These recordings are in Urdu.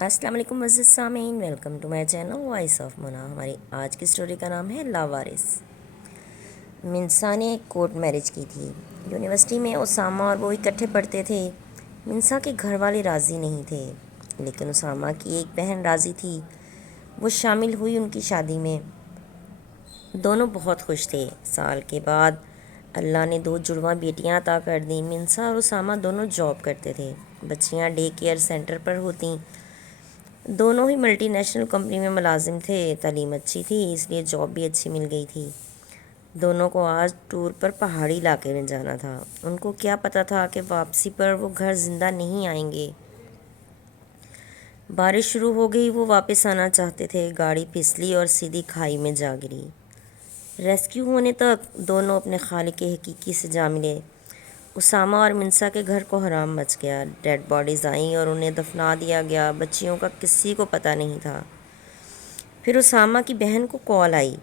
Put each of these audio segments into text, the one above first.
السلام علیکم عزیز سامعین، welcome to my channel voice of منا۔ ہماری آج کی سٹوری کا نام ہے لاوارث۔ منسا نے کورٹ میرج کی تھی۔ یونیورسٹی میں اسامہ اور وہ اکٹھے پڑھتے تھے۔ منسا کے گھر والے راضی نہیں تھے، لیکن اسامہ کی ایک بہن راضی تھی۔ وہ شامل ہوئی ان کی شادی میں۔ دونوں بہت خوش تھے۔ سال کے بعد اللہ نے 2 جڑواں بیٹیاں عطا کر دیں۔ منسا اور اسامہ دونوں جاب کرتے تھے۔ بچیاں ڈے کیئر سینٹر پر ہوتیں۔ دونوں ہی ملٹی نیشنل کمپنی میں ملازم تھے۔ تعلیم اچھی تھی، اس لیے جاب بھی اچھی مل گئی تھی۔ دونوں کو آج ٹور پر پہاڑی علاقے میں جانا تھا۔ ان کو کیا پتہ تھا کہ واپسی پر وہ گھر زندہ نہیں آئیں گے۔ بارش شروع ہو گئی۔ وہ واپس آنا چاہتے تھے۔ گاڑی پھسلی اور سیدھی کھائی میں جا گری۔ ریسکیو ہونے تک دونوں اپنے خالق حقیقی سے جا ملے۔ اسامہ اور منسا کے گھر کو حرام مچ گیا۔ ڈیڈ باڈیز آئیں اور انہیں دفنا دیا گیا۔ بچیوں کا کسی کو پتہ نہیں تھا۔ پھر اسامہ کی بہن کو کال آئی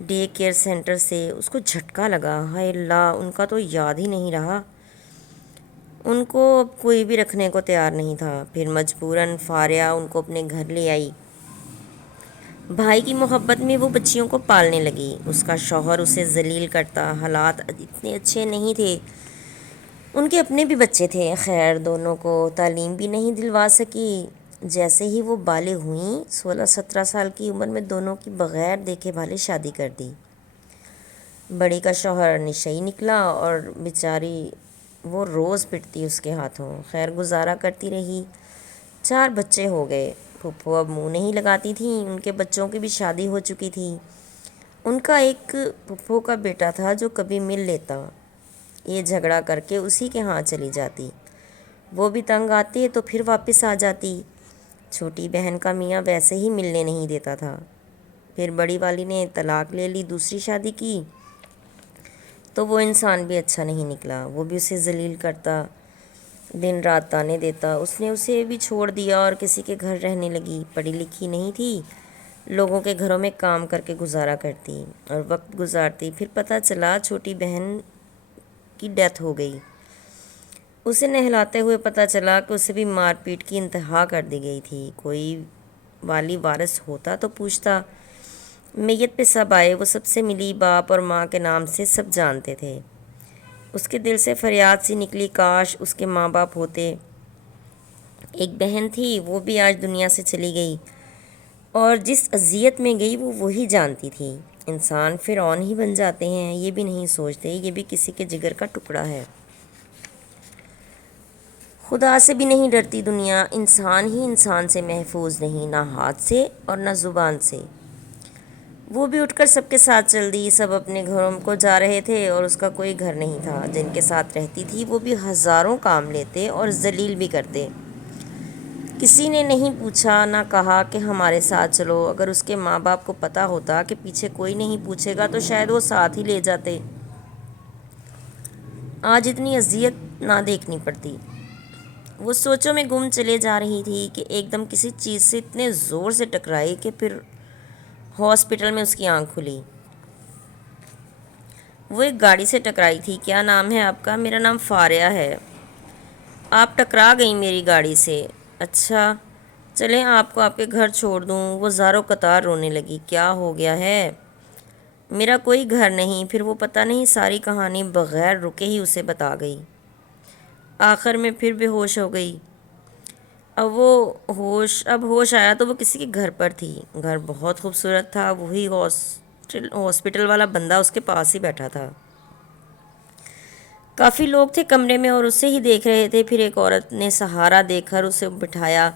ڈے کیئر سینٹر سے۔ اس کو جھٹکا لگا، ہائے اللہ، ان کا تو یاد ہی نہیں رہا۔ ان کو اب کوئی بھی رکھنے کو تیار نہیں تھا۔ پھر مجبوراً فاریہ ان کو اپنے گھر لے آئی۔ بھائی کی محبت میں وہ بچیوں کو پالنے لگی۔ اس کا شوہر اسے ذلیل کرتا۔ حالات اتنے اچھے نہیں تھے۔ ان کے اپنے بھی بچے تھے۔ خیر، دونوں کو تعلیم بھی نہیں دلوا سکی۔ جیسے ہی وہ بالغ ہوئیں، 16-17 سال کی عمر میں دونوں کی بغیر دیکھے بھالے شادی کر دی۔ بڑی کا شوہر نشئی نکلا اور بیچاری وہ روز پٹتی اس کے ہاتھوں۔ خیر، گزارا کرتی رہی۔ 4 بچے ہو گئے۔ پھپھو اب منہ نہیں لگاتی تھیں۔ ان کے بچوں کی بھی شادی ہو چکی تھی۔ ان کا ایک پھپھو کا بیٹا تھا جو کبھی مل لیتا، یہ جھگڑا کر کے اسی کے ہاں چلی جاتی۔ وہ بھی تنگ آتے تو پھر واپس آ جاتی۔ چھوٹی بہن کا میاں ویسے ہی ملنے نہیں دیتا تھا۔ پھر بڑی والی نے طلاق لے لی، دوسری شادی کی، تو وہ انسان بھی اچھا نہیں نکلا۔ وہ بھی اسے ذلیل کرتا، دن رات تانے دیتا۔ اس نے اسے بھی چھوڑ دیا اور کسی کے گھر رہنے لگی۔ پڑھی لکھی نہیں تھی، لوگوں کے گھروں میں کام کر کے گزارا کرتی اور وقت گزارتی۔ پھر پتہ چلا چھوٹی بہن کی ڈیتھ ہو گئی۔ اسے نہلاتے ہوئے پتہ چلا کہ اسے بھی مار پیٹ کی انتہا کر دی گئی تھی۔ کوئی والی وارث ہوتا تو پوچھتا۔ میت پہ سب آئے، وہ سب سے ملی، باپ اور ماں کے نام سے سب جانتے تھے۔ اس کے دل سے فریاد سی نکلی، کاش اس کے ماں باپ ہوتے۔ ایک بہن تھی، وہ بھی آج دنیا سے چلی گئی، اور جس اذیت میں گئی وہ وہی جانتی تھی۔ انسان فرعون ہی بن جاتے ہیں، یہ بھی نہیں سوچتے یہ بھی کسی کے جگر کا ٹکڑا ہے۔ خدا سے بھی نہیں ڈرتی دنیا۔ انسان ہی انسان سے محفوظ نہیں، نہ ہاتھ سے اور نہ زبان سے۔ وہ بھی اٹھ کر سب کے ساتھ چل دی۔ سب اپنے گھروں کو جا رہے تھے اور اس کا کوئی گھر نہیں تھا۔ جن کے ساتھ رہتی تھی وہ بھی ہزاروں کام لیتے اور ذلیل بھی کرتے۔ کسی نے نہیں پوچھا، نہ کہا کہ ہمارے ساتھ چلو۔ اگر اس کے ماں باپ کو پتہ ہوتا کہ پیچھے کوئی نہیں پوچھے گا تو شاید وہ ساتھ ہی لے جاتے۔ آج اتنی اذیت نہ دیکھنی پڑتی۔ وہ سوچوں میں گم چلے جا رہی تھی کہ ایک دم کسی چیز سے اتنے زور سے ٹکرائی کہ پھر ہاسپٹل میں اس کی آنکھ کھلی۔ وہ ایک گاڑی سے ٹکرائی تھی۔ کیا نام ہے آپ کا؟ میرا نام فاریہ ہے۔ آپ ٹکرا گئی میری گاڑی سے؟ اچھا، چلیں آپ کو آپ کے گھر چھوڑ دوں۔ وہ زاروں قطار رونے لگی۔ کیا ہو گیا ہے؟ میرا کوئی گھر نہیں۔ پھر وہ پتہ نہیں ساری کہانی بغیر رکے ہی اسے بتا گئی۔ آخر میں پھر بے ہوش ہو گئی۔ اب ہوش آیا تو وہ کسی کے گھر پر تھی۔ گھر بہت خوبصورت تھا۔ وہی ہاسپٹل والا بندہ اس کے پاس ہی بیٹھا تھا۔ کافی لوگ تھے کمرے میں اور اسے ہی دیکھ رہے تھے۔ پھر ایک عورت نے سہارا دے کر اسے بٹھایا۔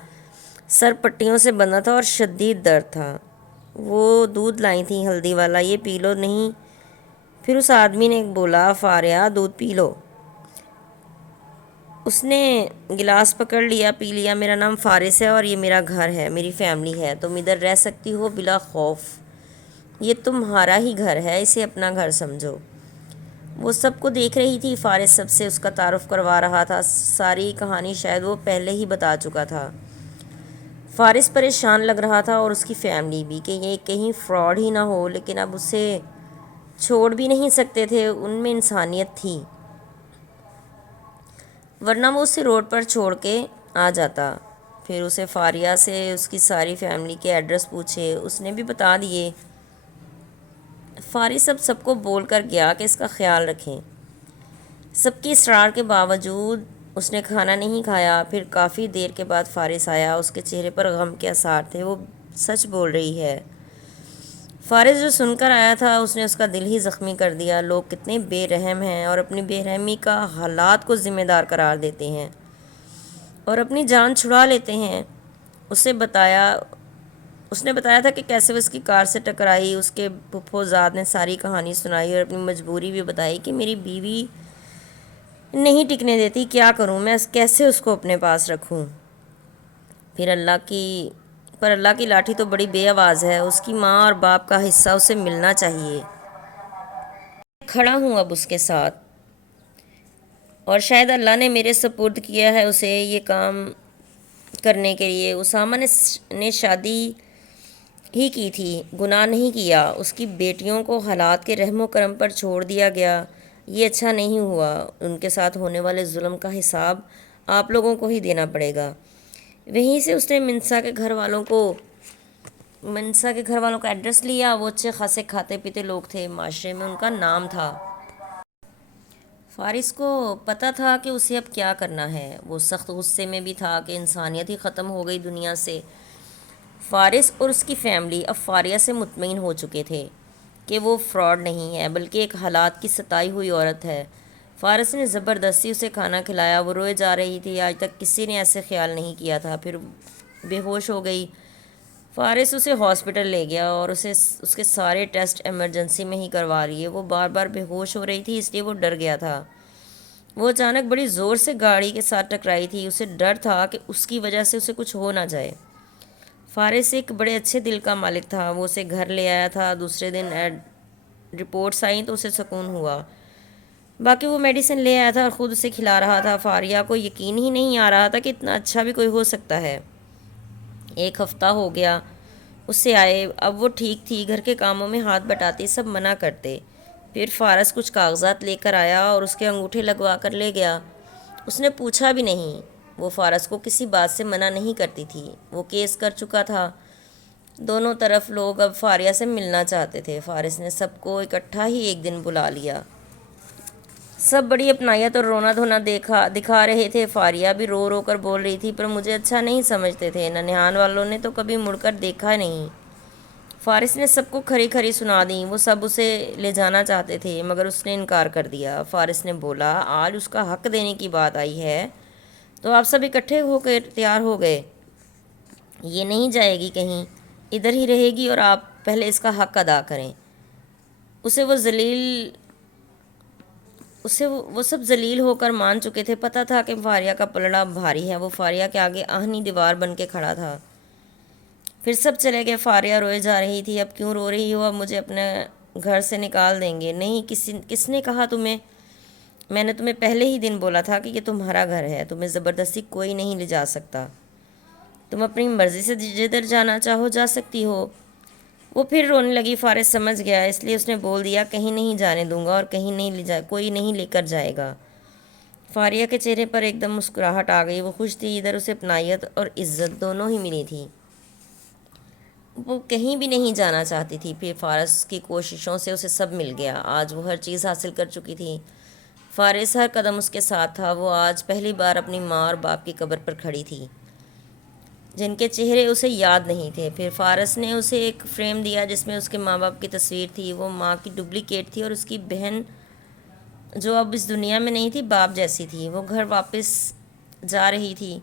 سر پٹیوں سے بندھا تھا اور شدید درد تھا۔ وہ دودھ لائی تھیں ہلدی والا، یہ پی لو۔ نہیں۔ پھر اس آدمی نے بولا، فاریہ دودھ پی لو۔ اس نے گلاس پکڑ لیا، پی لیا۔ میرا نام فارس ہے اور یہ میرا گھر ہے، میری فیملی ہے۔ تم ادھر رہ سکتی ہو بلا خوف۔ یہ تمہارا ہی گھر ہے، اسے اپنا گھر سمجھو۔ وہ سب کو دیکھ رہی تھی۔ فارس سب سے اس کا تعارف کروا رہا تھا۔ ساری کہانی شاید وہ پہلے ہی بتا چکا تھا۔ فارس پریشان لگ رہا تھا اور اس کی فیملی بھی، کہ یہ کہیں فراڈ ہی نہ ہو، لیکن اب اسے چھوڑ بھی نہیں سکتے تھے۔ ان میں انسانیت تھی، ورنہ وہ اسے روڈ پر چھوڑ کے آ جاتا۔ پھر اسے فاریہ سے اس کی ساری فیملی کے ایڈریس پوچھے، اس نے بھی بتا دیے۔ فارس سب کو بول کر گیا کہ اس کا خیال رکھیں۔ سب کی اصرار کے باوجود اس نے کھانا نہیں کھایا۔ پھر کافی دیر کے بعد فارس آیا، اس کے چہرے پر غم کے آثار تھے۔ وہ سچ بول رہی ہے۔ فارس جو سن کر آیا تھا اس نے اس کا دل ہی زخمی کر دیا۔ لوگ کتنے بے رحم ہیں اور اپنی بے رحمی کا حالات کو ذمہ دار قرار دیتے ہیں اور اپنی جان چھڑا لیتے ہیں۔ اس نے بتایا تھا کہ کیسے وہ اس کی کار سے ٹکرائی۔ اس کے پھپھو زاد نے ساری کہانی سنائی اور اپنی مجبوری بھی بتائی کہ میری بیوی نہیں ٹکنے دیتی، کیا کروں میں، کیسے اس کو اپنے پاس رکھوں۔ پر اللہ کی لاٹھی تو بڑی بے آواز ہے، اس کی ماں اور باپ کا حصہ اسے ملنا چاہیے۔ کھڑا ہوں اب اس کے ساتھ، اور شاید اللہ نے میرے سپرد کیا ہے اسے یہ کام کرنے کے لیے۔ اسامہ نے شادی ہی کی تھی، گناہ نہیں کیا۔ اس کی بیٹیوں کو حالات کے رحم و کرم پر چھوڑ دیا گیا، یہ اچھا نہیں ہوا۔ ان کے ساتھ ہونے والے ظلم کا حساب آپ لوگوں کو ہی دینا پڑے گا۔ وہیں سے اس نے منسا کے گھر والوں کا ایڈریس لیا۔ وہ اچھے خاصے کھاتے پیتے لوگ تھے، معاشرے میں ان کا نام تھا۔ فارس کو پتہ تھا کہ اسے اب کیا کرنا ہے۔ وہ سخت غصے میں بھی تھا کہ انسانیت ہی ختم ہو گئی دنیا سے۔ فارس اور اس کی فیملی اب فاریہ سے مطمئن ہو چکے تھے کہ وہ فراڈ نہیں ہے بلکہ ایک حالات کی ستائی ہوئی عورت ہے۔ فارس نے زبردستی اسے کھانا کھلایا، وہ روئے جا رہی تھی۔ آج تک کسی نے ایسے خیال نہیں کیا تھا۔ پھر بے ہوش ہو گئی۔ فارس اسے ہاسپٹل لے گیا اور اس کے سارے ٹیسٹ ایمرجنسی میں ہی کروا لیے۔ وہ بار بار بے ہوش ہو رہی تھی، اس لیے وہ ڈر گیا تھا۔ وہ اچانک بڑی زور سے گاڑی کے ساتھ ٹکرائی تھی۔ اسے ڈر تھا کہ اس کی وجہ سے اسے کچھ ہو نہ جائے۔ فارس ایک بڑے اچھے دل کا مالک تھا، وہ اسے گھر لے آیا تھا۔ دوسرے دن رپورٹس آئیں تو اسے سکون ہوا۔ باقی وہ میڈیسن لے آیا تھا اور خود اسے کھلا رہا تھا۔ فاریہ کو یقین ہی نہیں آ رہا تھا کہ اتنا اچھا بھی کوئی ہو سکتا ہے۔ 1 ہفتہ ہو گیا اس سے آئے، اب وہ ٹھیک تھی، گھر کے کاموں میں ہاتھ بٹاتی، سب منع کرتے۔ پھر فارس کچھ کاغذات لے کر آیا اور اس کے انگوٹھے لگوا کر لے گیا۔ اس نے پوچھا بھی نہیں۔ وہ فارس کو کسی بات سے منع نہیں کرتی تھی، وہ کیس کر چکا تھا۔ دونوں طرف لوگ اب فاریہ سے ملنا چاہتے تھے۔ فارس نے سب کو اکٹھا ہی ایک دن بلا لیا۔ سب بڑی اپنائیت اور رونا دھونا دکھا رہے تھے۔ فاریہ بھی رو رو کر بول رہی تھی، پر مجھے اچھا نہیں سمجھتے تھے، ننھیال والوں نے تو کبھی مڑ کر دیکھا نہیں۔ فارس نے سب کو کھری کھری سنا دی۔ وہ سب اسے لے جانا چاہتے تھے مگر اس نے انکار کر دیا۔ فارس نے بولا، آج اس کا حق دینے کی بات آئی ہے تو آپ سب اکٹھے ہو کر تیار ہو گئے۔ یہ نہیں جائے گی کہیں، ادھر ہی رہے گی اور آپ پہلے اس کا حق ادا کریں۔ وہ سب ذلیل ہو کر مان چکے تھے۔ پتہ تھا کہ فاریہ کا پلڑا بھاری ہے۔ وہ فاریہ کے آگے آہنی دیوار بن کے کھڑا تھا۔ پھر سب چلے گئے۔ فاریہ روئے جا رہی تھی، اب کیوں رو رہی ہو؟ اب مجھے اپنے گھر سے نکال دیں گے۔ نہیں، کس نے کہا تمہیں؟ میں نے تمہیں پہلے ہی دن بولا تھا کہ یہ تمہارا گھر ہے، تمہیں زبردستی کوئی نہیں لے جا سکتا، تم اپنی مرضی سے جدھر جانا چاہو جا سکتی ہو۔ وہ پھر رونے لگی۔ فارس سمجھ گیا، اس لیے اس نے بول دیا، کہیں نہیں جانے دوں گا اور کوئی نہیں لے کر جائے گا۔ فاریہ کے چہرے پر ایک دم مسکراہٹ آ گئی۔ وہ خوش تھی، ادھر اسے اپنائیت اور عزت دونوں ہی ملی تھی۔ وہ کہیں بھی نہیں جانا چاہتی تھی۔ پھر فارس کی کوششوں سے اسے سب مل گیا۔ آج وہ ہر چیز حاصل کر چکی تھی۔ فارس ہر قدم اس کے ساتھ تھا۔ وہ آج پہلی بار اپنی ماں اور باپ کی قبر پر کھڑی تھی جن کے چہرے اسے یاد نہیں تھے۔ پھر فارس نے اسے ایک فریم دیا جس میں اس کے ماں باپ کی تصویر تھی۔ وہ ماں کی ڈپلیکیٹ تھی اور اس کی بہن جو اب اس دنیا میں نہیں تھی باپ جیسی تھی۔ وہ گھر واپس جا رہی تھی۔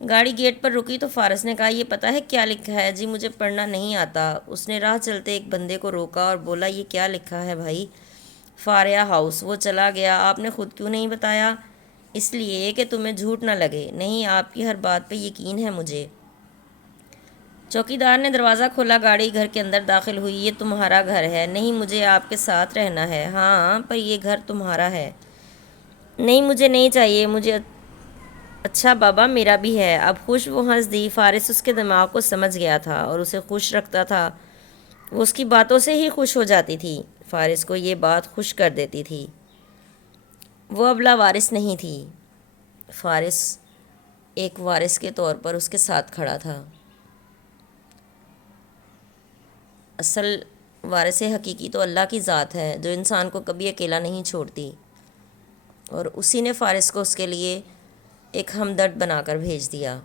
گاڑی گیٹ پر رکی تو فارس نے کہا، یہ پتہ ہے کیا لکھا ہے؟ جی مجھے پڑھنا نہیں آتا۔ اس نے راہ چلتے ایک بندے کو روکا اور بولا، یہ کیا لکھا ہے بھائی؟ فاریہ ہاؤس۔ وہ چلا گیا۔ آپ نے خود کیوں نہیں بتایا؟ اس لیے کہ تمہیں جھوٹ نہ لگے۔ نہیں، آپ کی ہر بات پہ یقین ہے مجھے۔ چوکیدار نے دروازہ کھولا، گاڑی گھر کے اندر داخل ہوئی۔ یہ تمہارا گھر ہے؟ نہیں، مجھے آپ کے ساتھ رہنا ہے۔ ہاں، پر یہ گھر تمہارا ہے۔ نہیں، مجھے نہیں چاہیے، مجھے اچھا بابا میرا بھی ہے۔ اب خوش؟ وہ ہنس دی۔ فارس اس کے دماغ کو سمجھ گیا تھا اور اسے خوش رکھتا تھا۔ وہ اس کی باتوں سے ہی خوش ہو جاتی تھی۔ فارس کو یہ بات خوش کر دیتی تھی۔ وہ اب لاوارث نہیں تھی۔ فارس ایک وارث کے طور پر اس کے ساتھ کھڑا تھا۔ اصل وارث حقیقی تو اللہ کی ذات ہے جو انسان کو کبھی اکیلا نہیں چھوڑتی، اور اسی نے فارس کو اس کے لیے ایک ہمدرد بنا کر بھیج دیا۔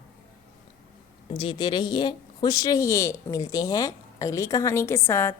جیتے رہیے، خوش رہیے، ملتے ہیں اگلی کہانی کے ساتھ۔